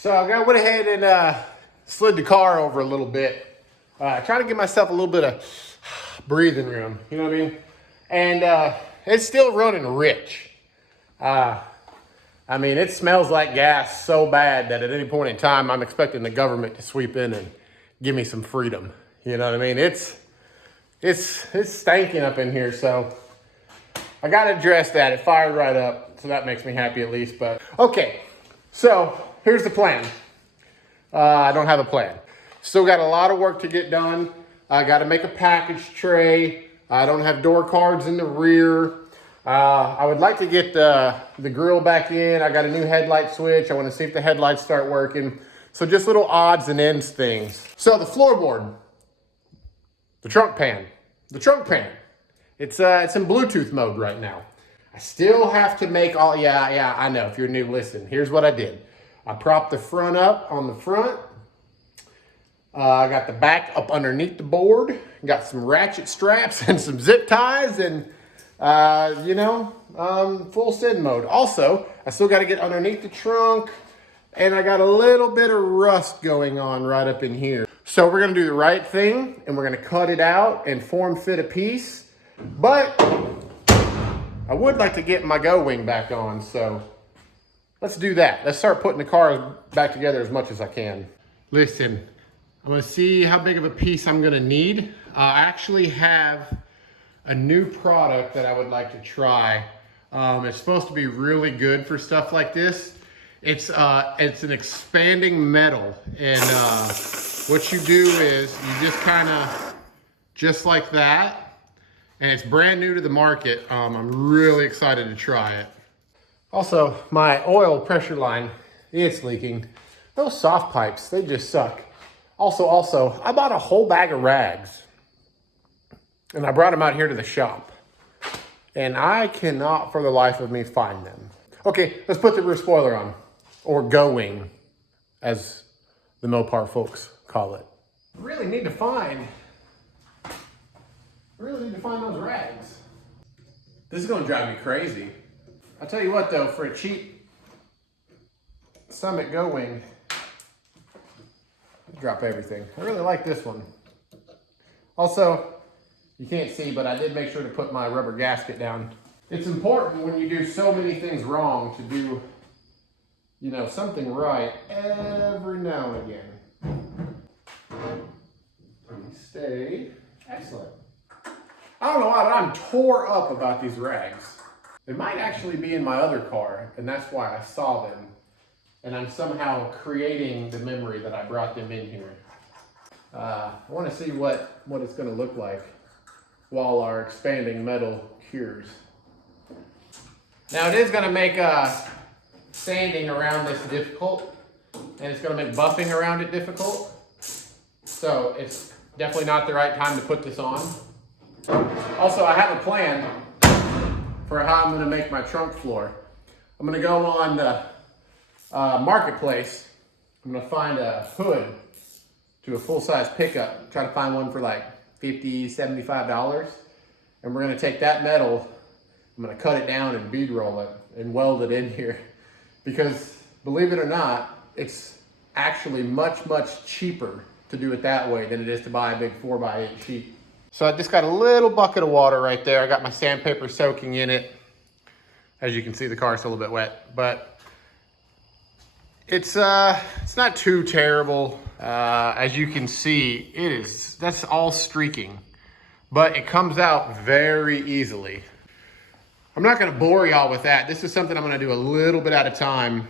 So I went ahead and slid the car over a little bit. Trying to give myself a little bit of breathing room, you know what I mean? And it's still running rich. I mean, it smells like gas so bad that at any point in time, I'm expecting the government to sweep in and give me some freedom. You know what I mean? It's stinking up in here, so I got to address that. It fired right up, so that makes me happy at least. But okay, so here's the plan. I don't have a plan. Still got a lot of work to get done. I got to make a package tray. I don't have door cards in the rear. I would like to get the grill back in. I got a new headlight switch. I want to see if the headlights start working. So just little odds and ends things. So the floorboard, the trunk pan. It's in Bluetooth mode right now. I still have to make all, yeah, I know. If you're new, listen, here's what I did. I propped the front up on the front. I got the back up underneath the board. Got some ratchet straps and some zip ties and, full send mode. Also, I still got to get underneath the trunk and I got a little bit of rust going on right up in here. So we're going to do the right thing and we're going to cut it out and form fit a piece. But I would like to get my go wing back on. So let's do that. Let's start putting the car back together as much as I can. Listen, I'm gonna see how big of a piece I'm gonna need. I actually have a new product that I would like to try. It's supposed to be really good for stuff like this. It's an expanding metal. And what you do is you just just like that. And it's brand new to the market. I'm really excited to try it. Also, my oil pressure line, it's leaking. Those soft pipes, they just suck. Also, I bought a whole bag of rags and I brought them out here to the shop and I cannot for the life of me find them. Okay, let's put the rear spoiler on, or going, as the Mopar folks call it. I really need to find those rags. This is gonna drive me crazy. I'll tell you what though, for a cheap Summit Go Wing, drop everything. I really like this one. Also, you can't see, but I did make sure to put my rubber gasket down. It's important when you do so many things wrong to do, something right every now and again. Stay. Excellent. I don't know why, but I'm tore up about these rags. They might actually be in my other car, and that's why I saw them. And I'm somehow creating the memory that I brought them in here. I want to see what it's going to look like while our expanding metal cures. Now it is going to make sanding around this difficult, and it's going to make buffing around it difficult. So it's definitely not the right time to put this on. Also, I have a plan for how I'm going to make my trunk floor. I'm going to go on the marketplace. I'm gonna find a hood to a full-size pickup. Try to find one for like $50, $75. And we're gonna take that metal, I'm gonna cut it down and bead roll it and weld it in here. Because believe it or not, it's actually much, much cheaper to do it that way than it is to buy a big 4x8 sheet. So I just got a little bucket of water right there. I got my sandpaper soaking in it. As you can see, the car's still a little bit wet, but it's not too terrible. As you can see, that's all streaking, but it comes out very easily. I'm not gonna bore y'all with that. This is something I'm gonna do a little bit at a time.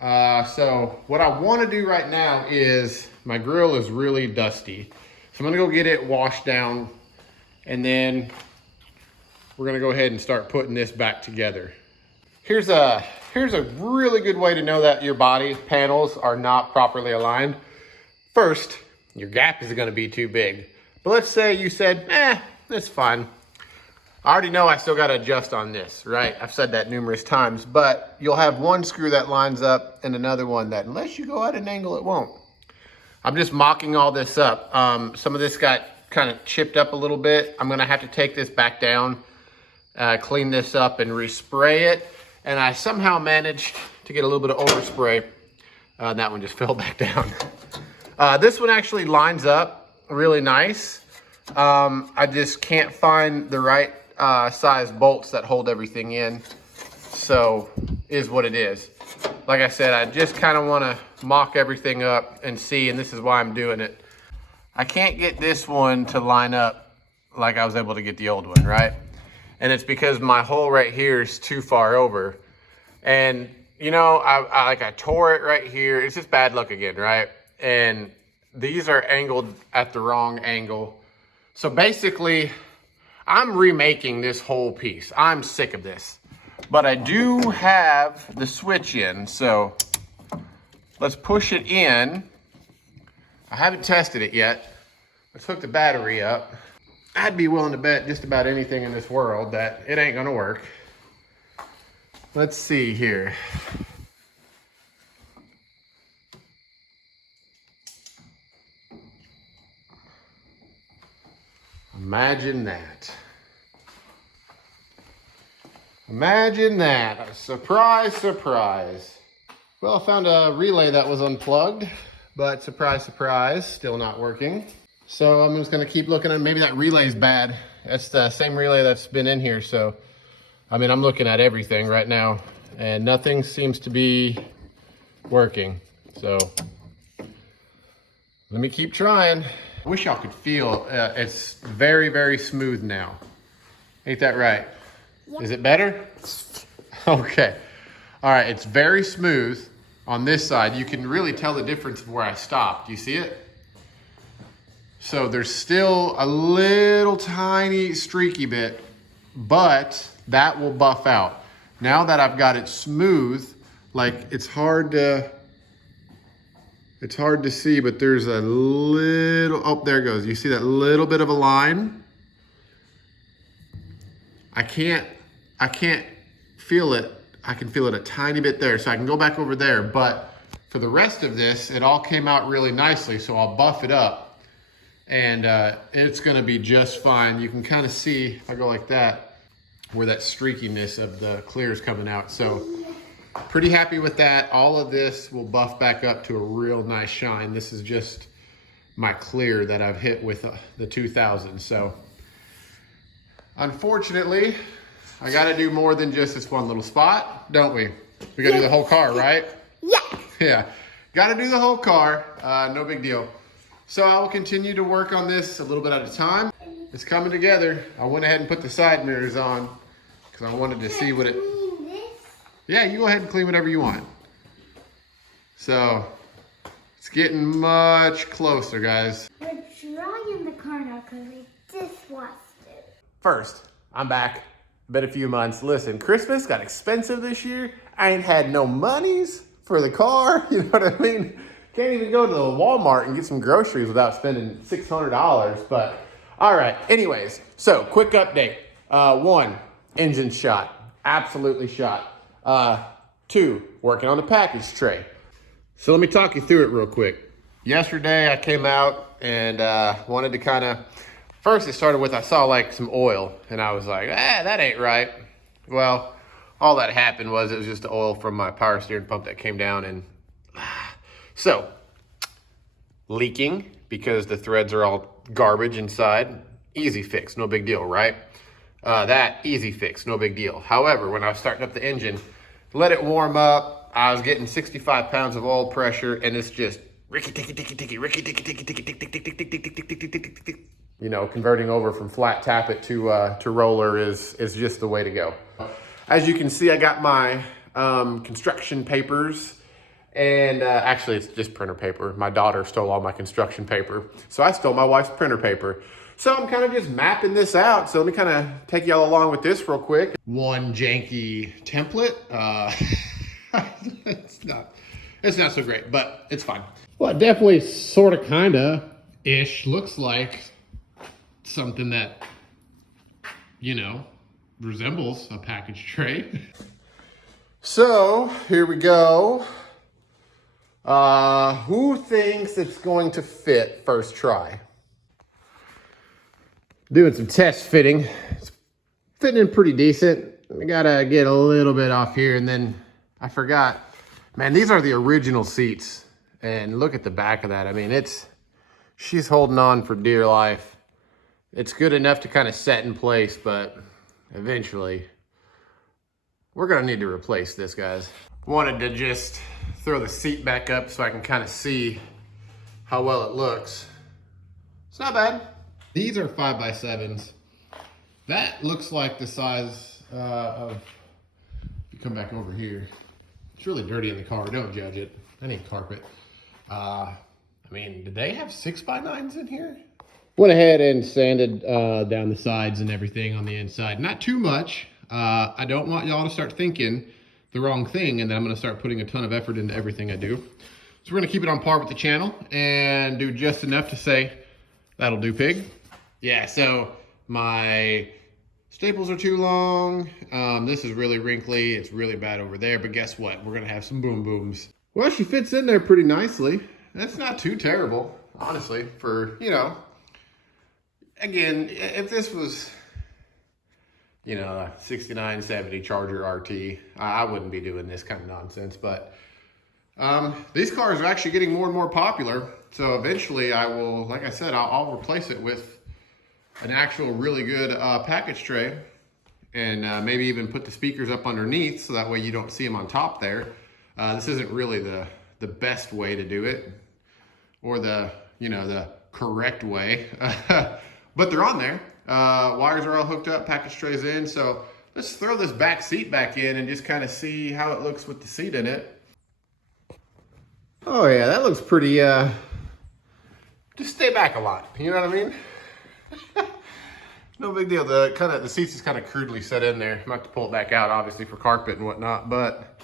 So what I wanna do right now is, my grill is really dusty. So I'm gonna go get it washed down, and then we're gonna go ahead and start putting this back together. Here's a really good way to know that your body panels are not properly aligned. First, your gap is gonna be too big. But let's say you said, that's fine. I already know I still gotta adjust on this, right? I've said that numerous times, but you'll have one screw that lines up and another one that, unless you go at an angle, it won't. I'm just mocking all this up. Some of this got kind of chipped up a little bit. I'm gonna have to take this back down, clean this up and respray it. And I somehow managed to get a little bit of overspray And that one just fell back down. This one actually lines up really nice. I just can't find the right size bolts that hold everything in. So is what it is. Like I said, I just kind of want to mock everything up and see, and this is why I'm doing it. I can't get this one to line up like I was able to get the old one, right? And it's because my hole right here is too far over. And you know, I tore it right here. It's just bad luck again, right? And these are angled at the wrong angle. So basically, I'm remaking this whole piece. I'm sick of this. But I do have the switch in, so let's push it in. I haven't tested it yet. Let's hook the battery up. I'd be willing to bet just about anything in this world that it ain't gonna work. Let's see here. Imagine that. Imagine that. Surprise, surprise. Well, I found a relay that was unplugged, but surprise, surprise, still not working. So I'm just gonna keep looking at, maybe that relay's bad. That's the same relay that's been in here. So, I mean, I'm looking at everything right now and nothing seems to be working. So let me keep trying. I wish y'all could feel, it's very, very smooth now. Ain't that right? Yep. Is it better? Okay. All right, it's very smooth on this side. You can really tell the difference of where I stopped. You see it? So there's still a little tiny streaky bit, but that will buff out. Now that I've got it smooth, like it's hard to see, but there's a little, oh, there it goes. You see that little bit of a line? I can't feel it. I can feel it a tiny bit there, so I can go back over there. But for the rest of this, it all came out really nicely, so I'll buff it up. And it's gonna be just fine. You can kind of see, if I go like that, where that streakiness of the clear is coming out. So pretty happy with that. All of this will buff back up to a real nice shine. This is just my clear that I've hit with the 2000. So unfortunately, I gotta do more than just this one little spot, don't we? We gotta do the whole car, right? Yeah. Yeah, gotta do the whole car, no big deal. So I will continue to work on this a little bit at a time. It's coming together. I went ahead and put the side mirrors on because I wanted to see what it... Yeah, you go ahead and clean whatever you want. So it's getting much closer, guys. We're drying the car now because we just washed it. First, I'm back. Been a few months. Listen, Christmas got expensive this year. I ain't had no monies for the car. You know what I mean? Can't even go to the Walmart and get some groceries without spending $600. But all right, anyways, so quick update. 1, engine shot, absolutely shot. 2, working on the package tray. So let me talk you through it real quick. Yesterday I came out and wanted to kind of, first it started with, I saw like some oil and I was like, that ain't right. Well, all that happened was it was just the oil from my power steering pump that came down and so leaking because the threads are all garbage inside. Easy fix, no big deal, right? That easy fix, no big deal. However, when I was starting up the engine, let it warm up, I was getting 65 pounds of oil pressure and it's just ricky ticky ticky ticky ricky ticky ticky ticky ticky ticky ticky ticky ticky ticky ticky ticky. You know, converting over from flat tappet to roller is just the way to go. As you can see, I got my construction papers. And actually, it's just printer paper. My daughter stole all my construction paper. So I stole my wife's printer paper. So I'm kind of just mapping this out. So let me kind of take y'all along with this real quick. One janky template. It's not so great, but it's fine. Well, it definitely sort of kind of ish looks like something that, you know, resembles a package tray. So here we go. Who thinks it's going to fit first try? Doing some test fitting. It's fitting in pretty decent. We gotta get a little bit off here, and then I forgot. Man, these are the original seats. And look at the back of that. I mean, she's holding on for dear life. It's good enough to kind of set in place, but eventually we're gonna need to replace this, guys. Wanted to just throw the seat back up so I can kind of see how well it looks. It's not bad. These are 5x7s. That looks like the size of, you come back over here. It's really dirty in the car, don't judge it. I need carpet. I mean, did they have 6x9s in here? Went ahead and sanded down the sides and everything on the inside. Not too much. I don't want y'all to start thinking the wrong thing and then I'm gonna start putting a ton of effort into everything I do. So we're gonna keep it on par with the channel and do just enough to say, that'll do, pig. Yeah, so my staples are too long. This is really wrinkly. It's really bad over there, but guess what? We're gonna have some boom booms. Well, she fits in there pretty nicely. That's not too terrible, honestly, for, you know, again, if this was, you know, a 69, 70 Charger RT, I wouldn't be doing this kind of nonsense, but these cars are actually getting more and more popular. So eventually I will, like I said, I'll replace it with an actual really good package tray and maybe even put the speakers up underneath so that way you don't see them on top there. This isn't really the best way to do it or the, you know, the correct way, but they're on there. Wires are all hooked up, package trays in. So let's throw this back seat back in and just kind of see how it looks with the seat in it. Oh yeah, that looks pretty, just stay back a lot. You know what I mean? No big deal. The seats is kind of crudely set in there. I'm gonna have to pull it back out, obviously, for carpet and whatnot, but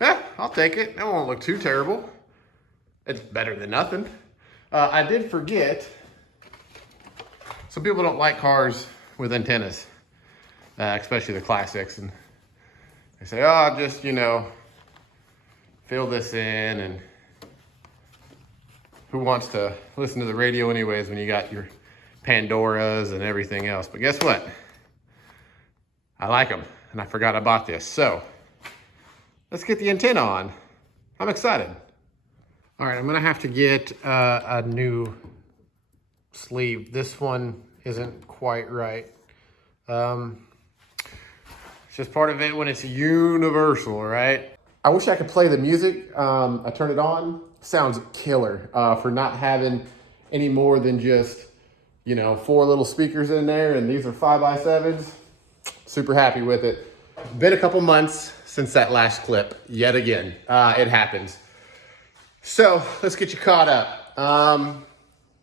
yeah, I'll take it. That won't look too terrible. It's better than nothing. I did forget, some people don't like cars with antennas, especially the classics, and they say, oh, I'll just, you know, fill this in, and who wants to listen to the radio anyways when you got your Pandoras and everything else? But guess what? I like them, and I forgot I bought this. So let's get the antenna on. I'm excited. All right, I'm gonna have to get a new sleeve. This one isn't quite right. It's just part of it when it's universal, right? I wish I could play the music. I turned it on. Sounds killer for not having any more than just, you know, 4 little speakers in there, and these are 5x7s. Super happy with it. Been a couple months since that last clip, yet again. It happens. So let's get you caught up.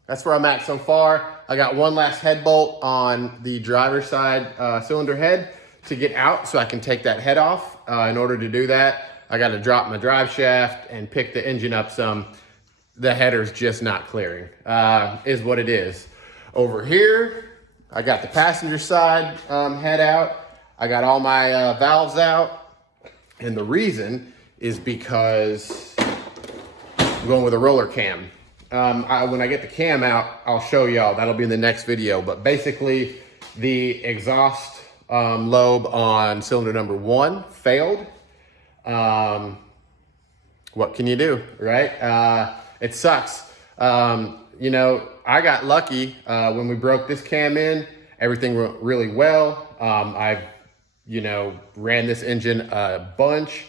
That's where I'm at so far. I got one last head bolt on the driver's side cylinder head to get out so I can take that head off. In order to do that, I got to drop my drive shaft and pick the engine up some. The header's just not clearing, is what it is. Over here, I got the passenger side head out. I got all my valves out. And the reason is because I'm going with a roller cam. When I get the cam out, I'll show y'all. That'll be in the next video. But basically, the exhaust lobe on cylinder number 1 failed. What can you do, right? It sucks. You know, I got lucky when we broke this cam in. Everything went really well. I've, you know, ran this engine a bunch,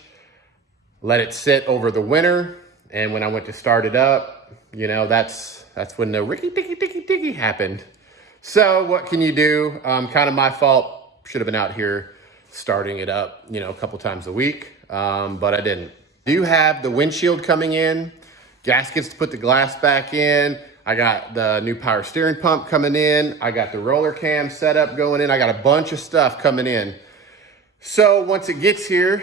let it sit over the winter, and when I went to start it up, you know, that's when the ricky ticky ticky ticky happened. So what can you do? Kind of my fault. Should have been out here starting it up, you know, a couple times a week, but I didn't. Do have the windshield coming in, gaskets to put the glass back in. I got the new power steering pump coming in. I got the roller cam setup going in. I got a bunch of stuff coming in. So once it gets here,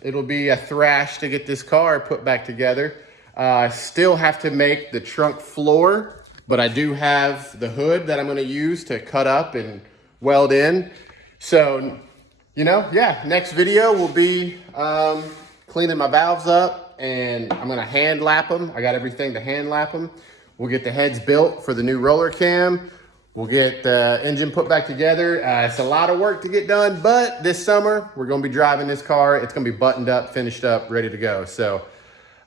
it'll be a thrash to get this car put back together. I still have to make the trunk floor, but I do have the hood that I'm gonna use to cut up and weld in. So, you know, yeah, next video will be cleaning my valves up, and I'm gonna hand lap them. I got everything to hand lap them. We'll get the heads built for the new roller cam. We'll get the engine put back together. It's a lot of work to get done, but this summer we're gonna be driving this car. It's gonna be buttoned up, finished up, ready to go. So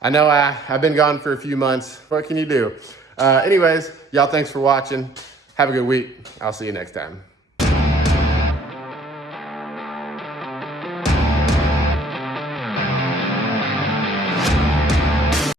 I know I've been gone for a few months. What can you do? Anyways, y'all, thanks for watching. Have a good week. I'll see you next time.